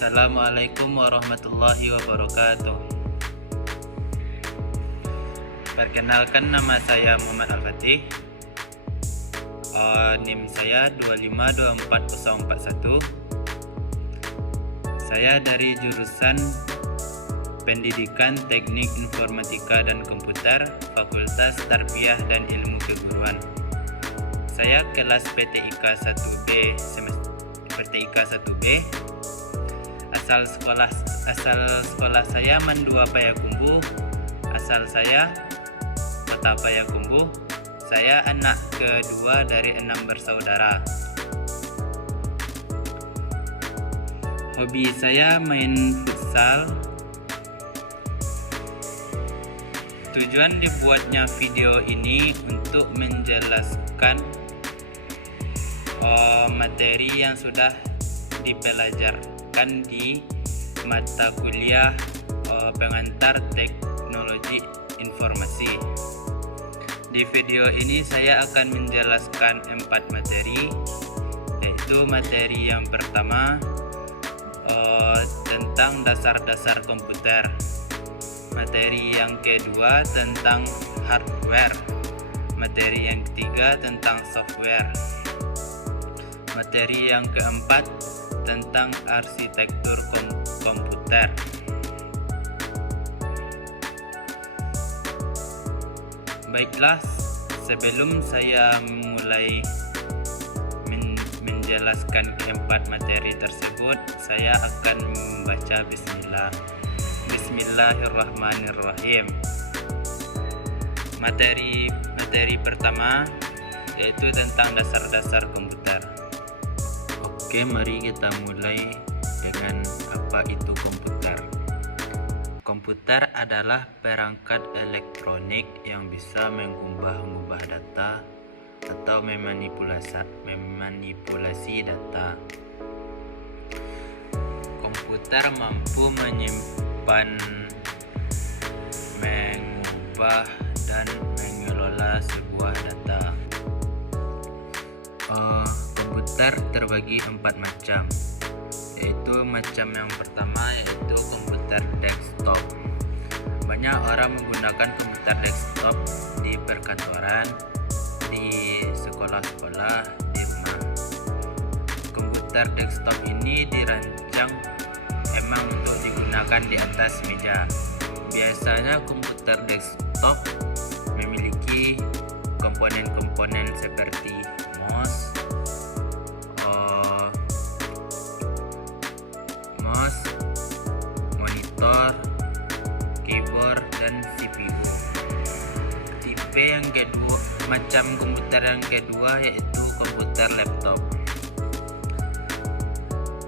Assalamualaikum warahmatullahi wabarakatuh. Perkenalkan, nama saya Muhammad Al-Fatih. NIM saya 2524041. Saya dari jurusan Pendidikan Teknik Informatika dan Komputer, Fakultas Tarbiyah dan Ilmu Keguruan. Saya kelas PTIK 1B PTIK 1B. Asal sekolah saya Mandua Payakumbuh. Asal saya Kota Payakumbuh. Saya anak kedua dari 6 bersaudara. Hobi saya main futsal. Tujuan dibuatnya video ini untuk menjelaskan materi yang sudah dipelajarkan di mata kuliah pengantar teknologi informasi. Di video ini saya akan menjelaskan 4 materi, yaitu materi yang pertama tentang dasar-dasar komputer, materi yang kedua tentang hardware, materi yang ketiga tentang software, materi yang keempat tentang arsitektur komputer. Baiklah, sebelum saya mulai menjelaskan keempat materi tersebut, saya akan membaca bismillah. Bismillahirrahmanirrahim. Materi pertama yaitu tentang dasar-dasar komputer. Oke, mari kita mulai dengan apa itu komputer. Komputer adalah perangkat elektronik yang bisa mengubah data atau memanipulasi data. Komputer mampu menyimpan, mengubah, dan mengelola sebuah data. Komputer terbagi 4 macam, yaitu macam yang pertama yaitu komputer desktop. Banyak orang menggunakan komputer desktop di perkantoran, di sekolah-sekolah, di rumah. Komputer desktop ini dirancang emang untuk digunakan di atas meja. Biasanya komputer desktop memiliki komponen-komponen seperti mouse, monitor, keyboard, dan CPU. Tipe yang kedua, macam komputer yang kedua yaitu komputer laptop.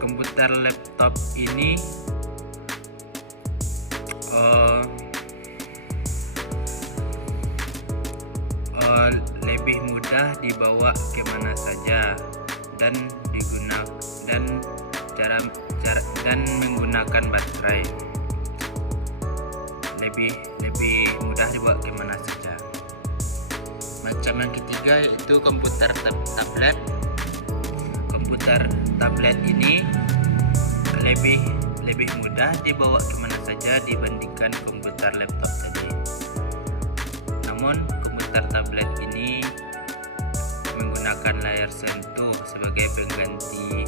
Komputer laptop ini lebih mudah dibawa kemana saja dan menggunakan baterai. Lebih mudah dibawa kemana saja. Macam yang ketiga yaitu komputer tablet. Komputer tablet ini lebih mudah dibawa kemana saja dibandingkan komputer laptop tadi. Namun komputer tablet ini menggunakan layar sentuh sebagai pengganti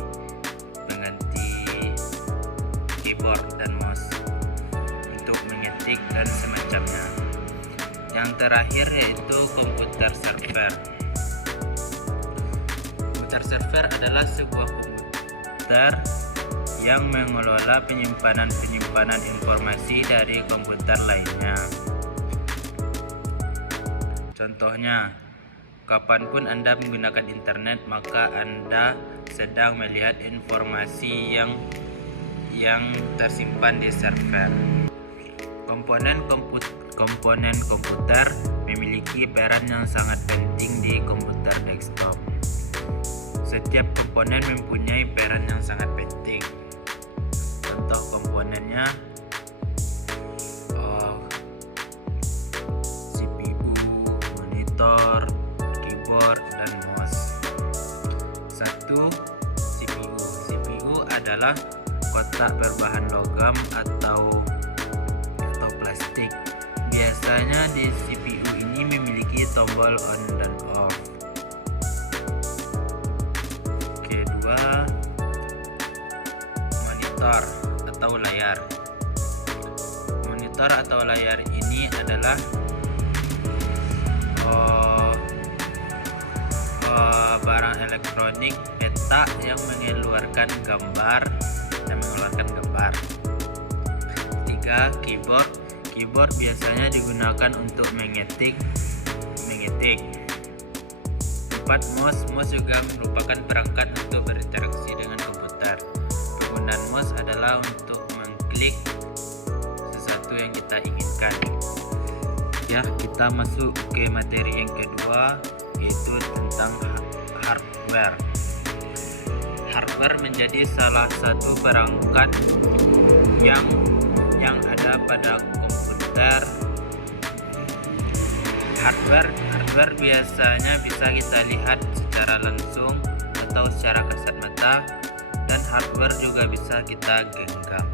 keyboard dan mouse untuk mengetik dan semacamnya. Yang terakhir yaitu komputer server. Komputer server adalah sebuah komputer yang mengelola penyimpanan informasi dari komputer lainnya. Contohnya, kapanpun Anda menggunakan internet, maka Anda sedang melihat informasi yang tersimpan di server. Komponen komputer memiliki peran yang sangat penting di komputer desktop. Setiap komponen mempunyai peran yang sangat penting. Contoh komponennya CPU, monitor, keyboard, dan mouse. 1. CPU adalah kotak berbahan logam atau plastik. Biasanya di CPU ini memiliki tombol on dan off. Kedua, monitor atau layar. Monitor atau layar ini adalah barang elektronik petak yang mengeluarkan gambar. Tiga, keyboard. Keyboard biasanya digunakan untuk mengetik. Empat, mouse juga merupakan perangkat untuk berinteraksi dengan komputer. Penggunaan mouse adalah untuk mengklik sesuatu yang kita inginkan. Ya, kita masuk ke materi yang kedua, yaitu tentang hardware. Hardware menjadi salah satu perangkat yang ada pada komputer. Hardware biasanya bisa kita lihat secara langsung atau secara kasat mata, dan hardware juga bisa kita genggam.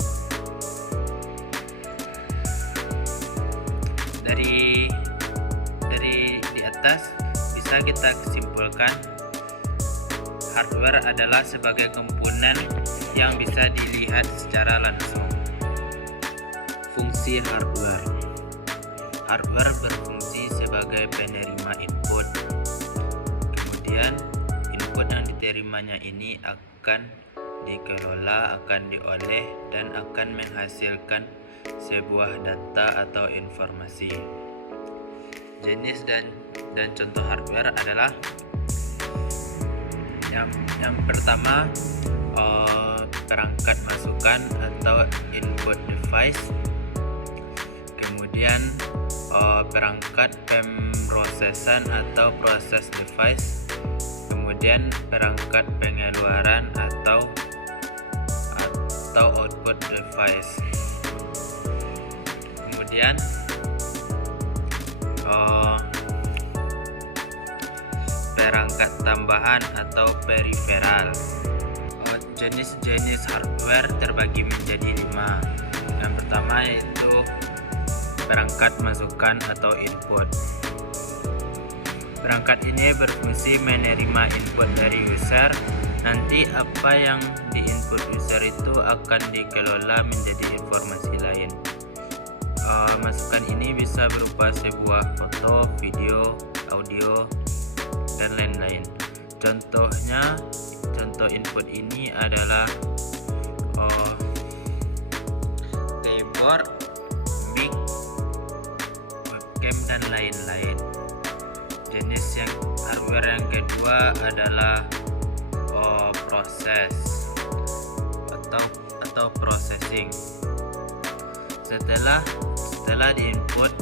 Dari di atas bisa kita simpulkan hardware adalah sebagai komponen yang bisa dilihat secara langsung. Fungsi hardware. Hardware berfungsi sebagai penerima input. Kemudian input yang diterimanya ini akan dikelola, akan diolah, dan akan menghasilkan sebuah data atau informasi. Jenis dan contoh hardware adalah yang pertama, perangkat masukan atau input device. Kemudian perangkat pemrosesan atau process device. Kemudian perangkat pengeluaran atau output device. Kemudian perangkat tambahan atau peripheral. Jenis-jenis hardware terbagi menjadi 5. Yang pertama yaitu perangkat masukan atau input. Perangkat ini berfungsi menerima input dari user. Nanti apa yang di input user itu akan dikelola menjadi informasi lain. Masukan ini bisa berupa sebuah foto, video, audio, dan lain-lain. Contoh input ini adalah keyboard, mic, webcam, dan lain-lain. Jenis hardware yang kedua adalah proses atau processing. Setelah diinput,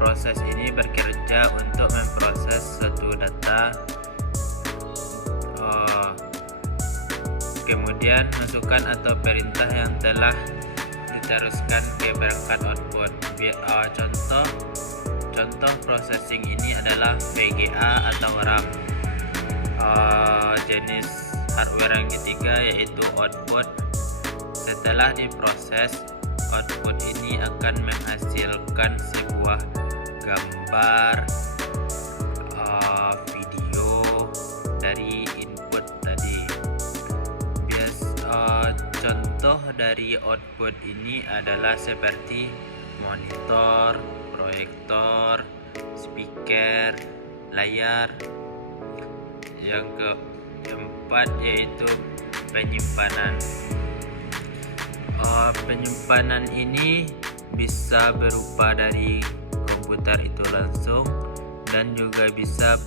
proses ini bekerja untuk memproses suatu data. Kemudian masukan atau perintah yang telah diteruskan ke perangkat output. Contoh processing ini adalah VGA atau RAM. Jenis hardware yang ketiga yaitu output. Setelah diproses, output ini akan menghasilkan sebuah gambar, video dari input tadi. Contoh dari output ini adalah seperti monitor, proyektor, speaker, layar. Yang keempat yaitu penyimpanan. Penyimpanan ini bisa berupa dari komputer itu langsung, dan juga bisa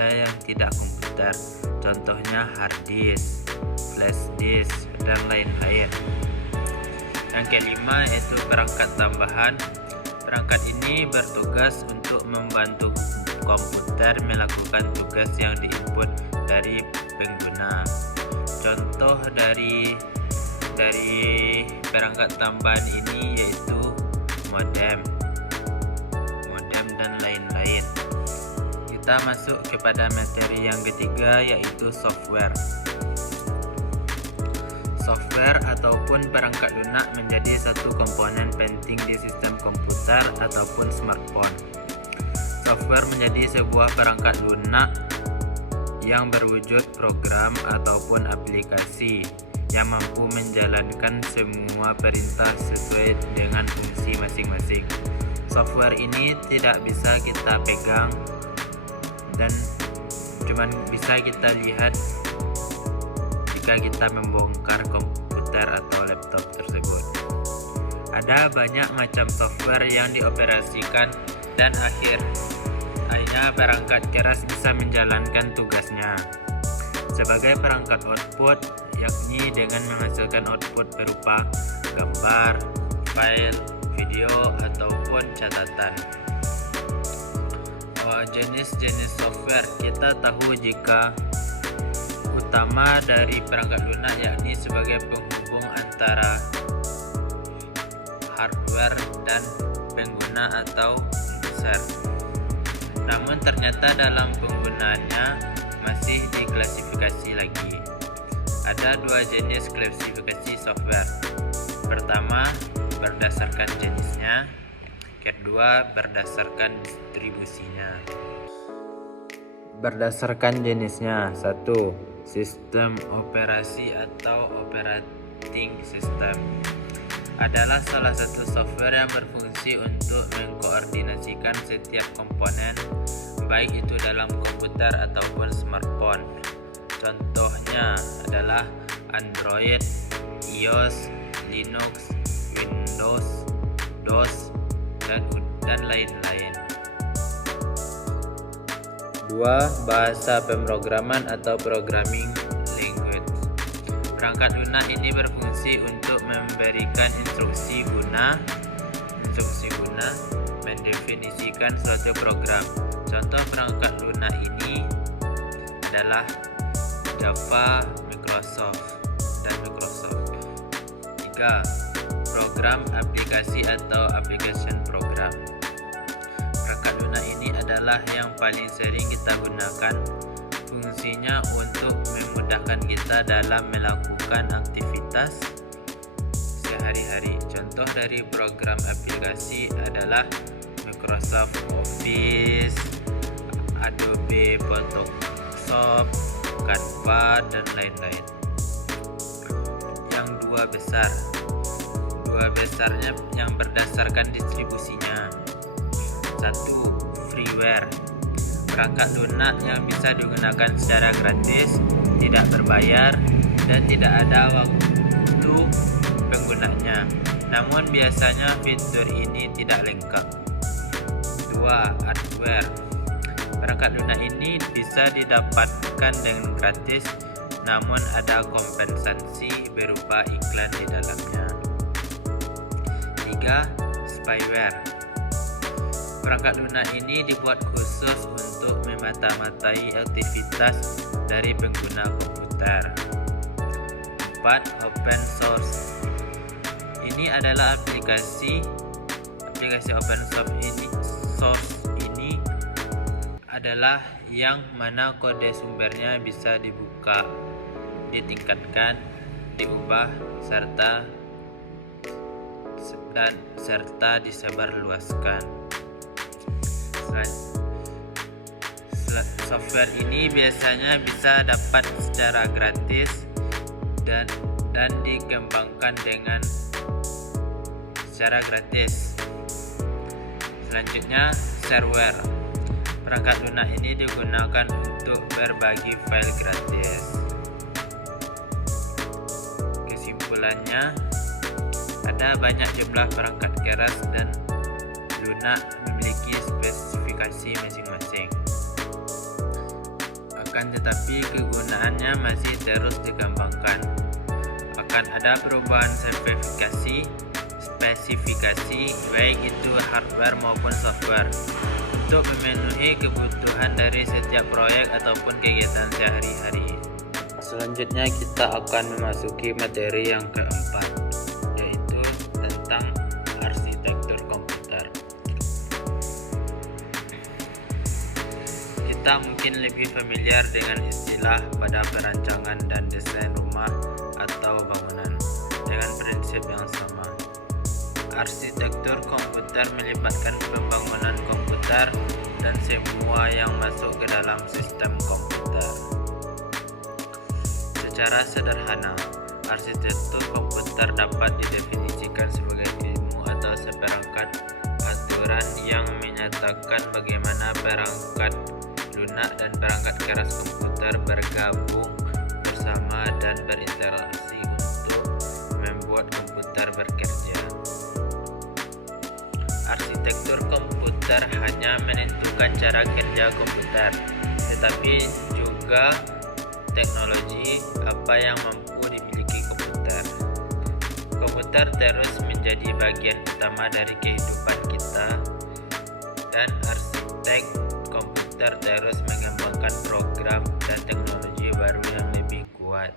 yang tidak komputer. Contohnya hard disk, flash disk, dan lain-lain. Yang kelima yaitu perangkat tambahan. Perangkat ini bertugas untuk membantu komputer melakukan tugas yang diinput dari pengguna. Contoh dari perangkat tambahan ini yaitu modem, dan lain-lain. Kita masuk kepada materi yang ketiga yaitu software. Software ataupun perangkat lunak menjadi satu komponen penting di sistem komputer ataupun smartphone. Software menjadi sebuah perangkat lunak yang berwujud program ataupun aplikasi yang mampu menjalankan semua perintah sesuai dengan fungsi masing-masing. Software ini tidak bisa kita pegang dan cuman bisa kita lihat jika kita membongkar komputer atau laptop tersebut. Ada banyak macam software yang dioperasikan dan akhirnya perangkat keras bisa menjalankan tugasnya sebagai perangkat output, yakni dengan menghasilkan output berupa gambar, file, video, ataupun catatan. Jenis-jenis software kita tahu jika utama dari perangkat lunak yakni sebagai penghubung antara hardware dan pengguna atau user. Namun ternyata dalam penggunaannya masih diklasifikasi lagi. Ada dua jenis klasifikasi software. Pertama, berdasarkan jenisnya. Kedua, berdasarkan distribusinya. Berdasarkan jenisnya. 1. Sistem operasi atau operating system adalah salah satu software yang berfungsi untuk mengkoordinasikan setiap komponen, baik itu dalam komputer ataupun smartphone. Contohnya adalah Android, iOS, Linux, Windows, DOS, dan lain-lain. 2. Bahasa pemrograman atau programming language. Perangkat lunak ini berfungsi untuk memberikan instruksi guna mendefinisikan suatu program. Contoh perangkat lunak ini adalah Java, Microsoft. 3. Program aplikasi atau application program. Perangkat lunak ini adalah yang paling sering kita gunakan. Fungsinya untuk memudahkan kita dalam melakukan aktivitas sehari-hari. Contoh dari program aplikasi adalah Microsoft Office, Adobe Photoshop, Canva, dan lain-lain. Yang dua besarnya yang berdasarkan distribusinya. 1. Freeware. Perangkat lunak yang bisa digunakan secara gratis, tidak berbayar, dan tidak ada waktu penggunanya. Namun biasanya fitur ini tidak lengkap. 2. Hardware. Perangkat lunak ini bisa didapatkan dengan gratis, namun ada kompensasi berupa iklan di dalamnya. 3. Spyware. Perangkat lunak ini dibuat khusus untuk memata-matai aktivitas dari pengguna komputer. 4. Open source. Ini adalah aplikasi open source ini adalah yang mana kode sumbernya bisa dibuka, ditingkatkan, diubah, serta disebarluaskan. Software ini biasanya bisa dapat secara gratis dan dikembangkan dengan secara gratis. Selanjutnya, shareware. Perangkat lunak ini digunakan untuk berbagi file gratis. Kesimpulannya, ada banyak jumlah perangkat keras dan lunak memiliki spesifikasi masing-masing. Akan tetapi kegunaannya masih terus dikembangkan. Akan ada perubahan spesifikasi baik itu hardware maupun software untuk memenuhi kebutuhan dari setiap proyek ataupun kegiatan sehari-hari. Selanjutnya kita akan memasuki materi yang keempat, yaitu tentang arsitektur komputer. Kita mungkin lebih familiar dengan istilah pada perancangan dan desain rumah atau bangunan. konsep yang sama. Arsitektur komputer melibatkan pembangunan komputer dan semua yang masuk ke dalam sistem komputer. Secara sederhana, arsitektur komputer dapat didefinisikan sebagai ilmu atau seperangkat aturan yang menyatakan bagaimana perangkat lunak dan perangkat keras komputer bergabung bersama dan berinteraksi untuk membuat komputer bekerja. Arsitektur komputer hanya menentukan cara kerja komputer, tetapi juga teknologi apa yang mampu dimiliki komputer. Komputer terus menjadi bagian utama dari kehidupan kita, dan arsitek komputer terus mengembangkan program dan teknologi baru yang lebih kuat.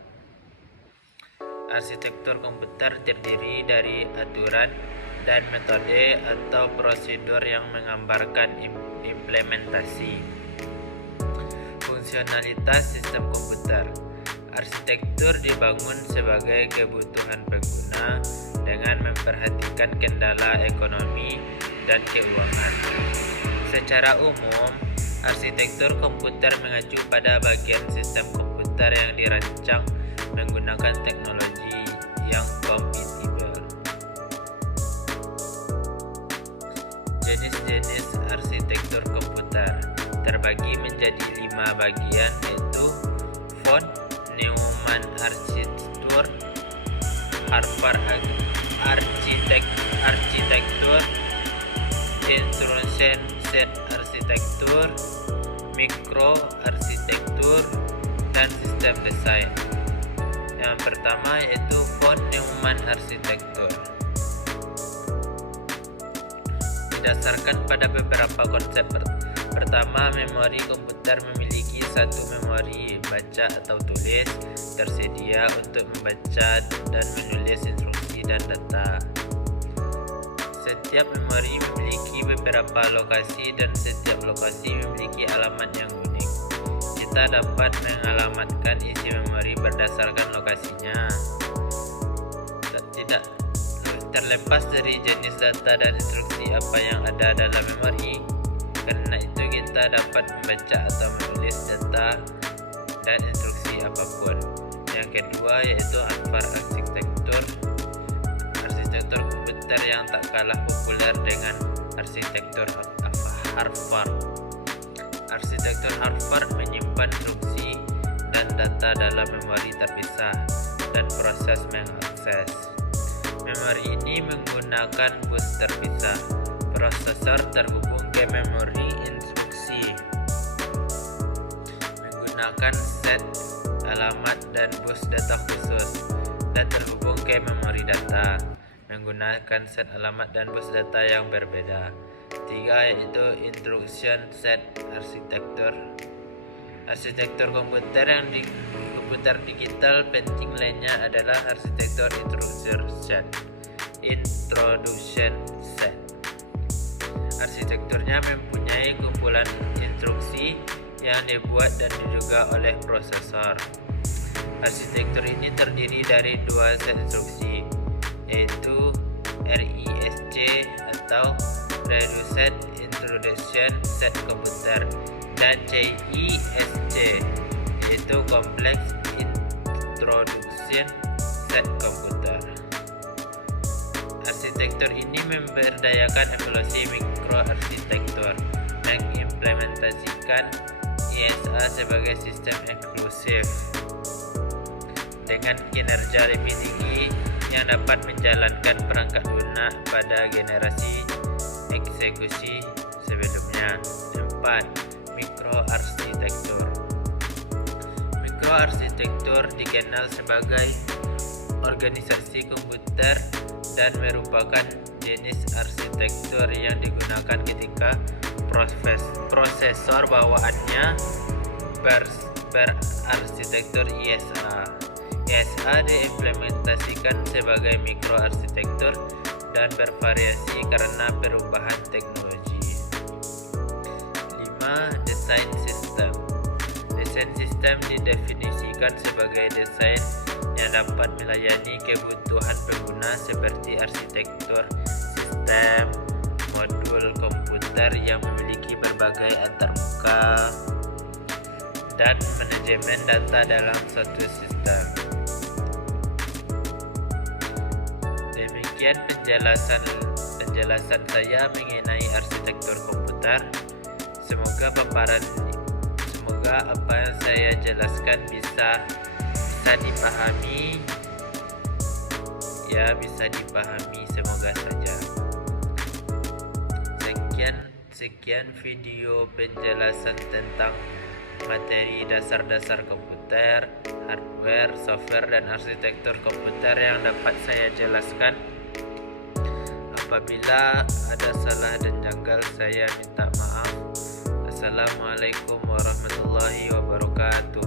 Arsitektur komputer terdiri dari aturan dan metode atau prosedur yang menggambarkan implementasi fungsionalitas sistem komputer. Arsitektur dibangun sebagai kebutuhan pengguna dengan memperhatikan kendala ekonomi dan keuangan. Secara umum, arsitektur komputer mengacu pada bagian sistem komputer yang dirancang menggunakan teknologi yang kompatibel. Jenis-jenis arsitektur komputer terbagi menjadi 5 bagian, yaitu von Neumann arsitektur, Harvard arsitektur, instruction set arsitektur, mikro arsitektur, dan sistem desain. Yang pertama yaitu von Neumann arsitektur. Didasarkan pada beberapa konsep. Pertama, memori komputer memiliki satu memori baca atau tulis tersedia untuk membaca dan menulis instruksi dan data. Setiap memori memiliki beberapa lokasi dan setiap lokasi memiliki alamat yang unik. Kita dapat mengalamatkan isi memori berdasarkan lokasinya. Tidak terlepas dari jenis data dan instruksi apa yang ada dalam memori. Karena itu kita dapat membaca atau menulis data dan instruksi apapun. Yang kedua yaitu Harvard arsitektur. Arsitektur komputer yang tak kalah populer dengan arsitektur Harvard. Arsitektur Harvard menyimpan instruksi dan data dalam memori terpisah dan proses mengakses. Memori ini menggunakan bus terpisah. Prosesor terhubung ke memori instruksi menggunakan set alamat dan bus data khusus, dan terhubung ke memori data menggunakan set alamat dan bus data yang berbeda. 3 yaitu instruction set arsitektur. Arsitektur komputer yang di komputer digital penting lainnya adalah arsitektur introduction set. Arsitekturnya mempunyai kumpulan instruksi yang dibuat dan diduga oleh prosesor. Arsitektur ini terdiri dari 2 set instruksi, yaitu RISC atau Reduced Introduction Set Computer, dan CISC yaitu Complex Introduction Set Computer. Arsitektur ini memberdayakan evolusi mikroarsitektur, mengimplementasikan ISA sebagai sistem eksklusif dengan kinerja lebih tinggi yang dapat menjalankan perangkat lunak pada generasi eksekusi sebelumnya. 4. Mikroarsitektur. Mikroarsitektur dikenal sebagai organisasi komputer dan merupakan jenis arsitektur yang digunakan ketika prosesor bawaannya berarsitektur ISA. ISA diimplementasikan sebagai mikroarsitektur dan bervariasi karena perubahan teknologi. 5. Desain sistem. Desain sistem didefinisikan sebagai desain yang dapat melayani kebutuhan pengguna seperti arsitektur sistem, modul komputer yang memiliki berbagai antarmuka, dan manajemen data dalam suatu sistem. Demikian penjelasan saya mengenai arsitektur komputer. Semoga apa yang saya jelaskan bisa dipahami, semoga saja. Sekian video penjelasan tentang materi dasar-dasar komputer, hardware, software, dan arsitektur komputer yang dapat saya jelaskan. Apabila ada salah dan janggal, saya minta maaf. Assalamualaikum warahmatullahi wabarakatuh.